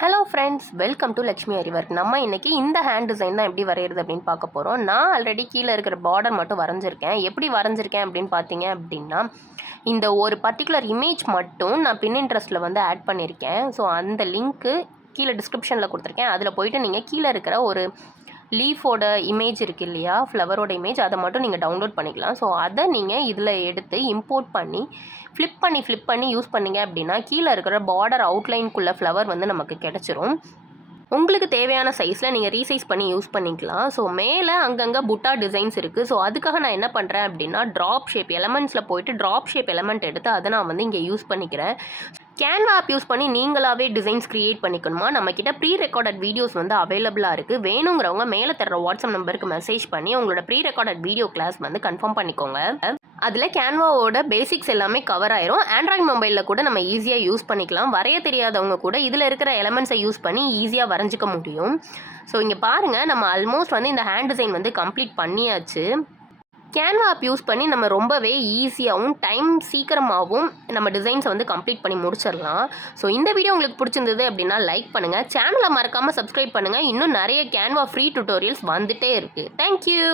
Hello friends, welcome to Lakshmi அறிவர்க். நம்ம இன்றைக்கி இந்த ஹேண்ட் டிசைன் தான் எப்படி வரைகிறது அப்படின்னு பார்க்க போகிறோம். நான் ஆல்ரெடி கீழே இருக்கிற பார்டர் மட்டும் வரைஞ்சிருக்கேன். எப்படி வரைஞ்சிருக்கேன் அப்படின்னு பார்த்தீங்க அப்படின்னா, இந்த ஒரு பர்டிகுலர் இமேஜ் மட்டும் நான் பின்இன்ட்ரெஸ்ட்டில் வந்து ஆட் பண்ணியிருக்கேன். ஸோ அந்த லிங்க்கு கீழே டிஸ்கிரிப்ஷனில் கொடுத்துருக்கேன். அதில் போய்ட்டு நீங்கள் கீழே இருக்கிற ஒரு லீஃபோட இமேஜ் இருக்குது இல்லையா, ஃப்ளவரோட இமேஜ், அதை மட்டும் நீங்கள் டவுன்லோட் பண்ணிக்கலாம். ஸோ அதை நீங்கள் இதில் எடுத்து இம்போர்ட் பண்ணி ஃப்ளிப் பண்ணி யூஸ் பண்ணிங்க அப்படின்னா கீழே இருக்கிற பார்டர் அவுட்லைனுக்குள்ளே ஃப்ளவர் வந்து நமக்கு கிடச்சிரும். உங்களுக்கு தேவையான சைஸில் நீங்கள் ரீசைஸ் பண்ணி யூஸ் பண்ணிக்கலாம். ஸோ மேலே அங்கங்கே புட்டா டிசைன்ஸ் இருக்குது. ஸோ அதுக்காக நான் என்ன பண்ணுறேன் அப்படின்னா, ட்ராப் ஷேப் எலமெண்ட்ஸில் போய்ட்டு ட்ராப் ஷேப் எலமெண்ட் எடுத்து அதை நான் வந்து இங்கே யூஸ் பண்ணிக்கிறேன். கேன்வா ஆப் யூஸ் பண்ணி நீங்களாகவே டிசைன்ஸ் க்ரியேட் பண்ணிக்கணுமா? நம்மக்கிட்ட ப்ரீ ரெக்கார்டட் வீடியோஸ் வந்து அவைலபிளாக இருக்குது. வேணுங்கிறவங்க மேலே தர்ற வாட்ஸ்அப் நம்பருக்கு மெசேஜ் பண்ணி உங்களோட ப்ரீ ரெக்கார்டட் வீடியோ கிளாஸ் வந்து கன்ஃபார்ம் பண்ணிக்கோங்க. அதில் கேன்வாவோட பேசிக்ஸ் எல்லாமே கவர் ஆயிரும். ஆண்ட்ராய்ட் மொபைலில் கூட நம்ம ஈஸியாக யூஸ் பண்ணிக்கலாம். வரைய தெரியாதவங்க கூட இதில் இருக்கிற எலமெண்ட்ஸை யூஸ் பண்ணி ஈஸியாக வரைஞ்சிக்க முடியும். ஸோ இங்கே பாருங்கள், நம்ம ஆல்மோஸ்ட் வந்து இந்த ஹேண்ட் டிசைன் வந்து கம்ப்ளீட் பண்ணியாச்சு. கேன்வா ஆப் யூஸ் பண்ணி நம்ம ரொம்பவே ஈஸியாகவும் டைம் சீக்கிரமாகவும் நம்ம டிசைன்ஸை வந்து கம்ப்ளீட் பண்ணி முடிச்சிடலாம். ஸோ இந்த வீடியோ உங்களுக்கு பிடிச்சிருந்தது அப்படின்னா லைக் பண்ணுங்கள், சேனலை மறக்காமல் சப்ஸ்கிரைப் பண்ணுங்கள். இன்னும் நிறைய கேன்வா ஃப்ரீ டியூட்டோரியல்ஸ் வந்துகிட்டே இருக்குது. தேங்க்யூ.